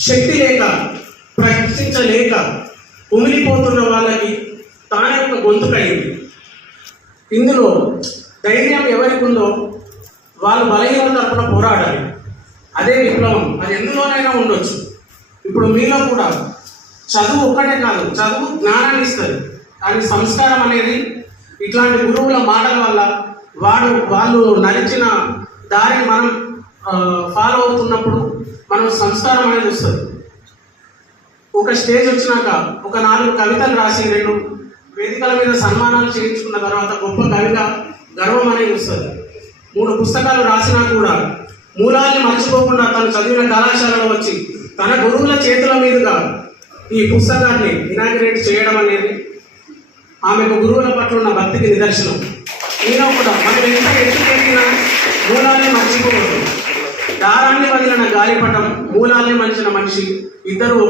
శక్తి లేక ప్రశ్నించలేక ఉమిలిపోతున్న వాళ్ళకి తాన యొక్క గొంతు గొంతుకైంది ఇందులో ధైర్యం ఎవరికి ఉందో వాళ్ళు బలహీన తరపున పోరాడాలి. అదే విప్లవం. అది ఎందులోనైనా ఉండొచ్చు. ఇప్పుడు మీలో కూడా చదువు ఒక్కటే కాదు చదువు జ్ఞానాన్ని ఇస్తుంది. కానీ సంస్కారం అనేది ఇట్లాంటి గురువుల మాటల వల్ల వాడు వాళ్ళు నడిచిన దారిని మనం ఫాలో అవుతున్నప్పుడు మనం సంస్కారం అనేది వస్తుంది. ఒక స్టేజ్ వచ్చినాక ఒక నాలుగు కవితలు రాసి రెండు వేదికల మీద సన్మానాలు చేయించుకున్న తర్వాత గొప్ప కవిగా గర్వం అనేది వస్తుంది. మూడు పుస్తకాలు రాసినా కూడా మూలాన్ని మర్చిపోకుండా తను చదివిన కళాశాలలో వచ్చి తన గురువుల చేతుల మీదుగా ఈ పుస్తకాన్ని ఇనాగ్రేట్ చేయడం అనేది ఆమెకు గురువుల పట్ల ఉన్న భక్తికి నిదర్శనం. నేను కూడా మనం ఎంత ఎత్తుకెక్కినా మూలాన్ని మర్చిపోకూడదు దారాన్ని వదిలిన గాలిపటం మూలాల్ని మంచిన మనిషి. ఇద్దరు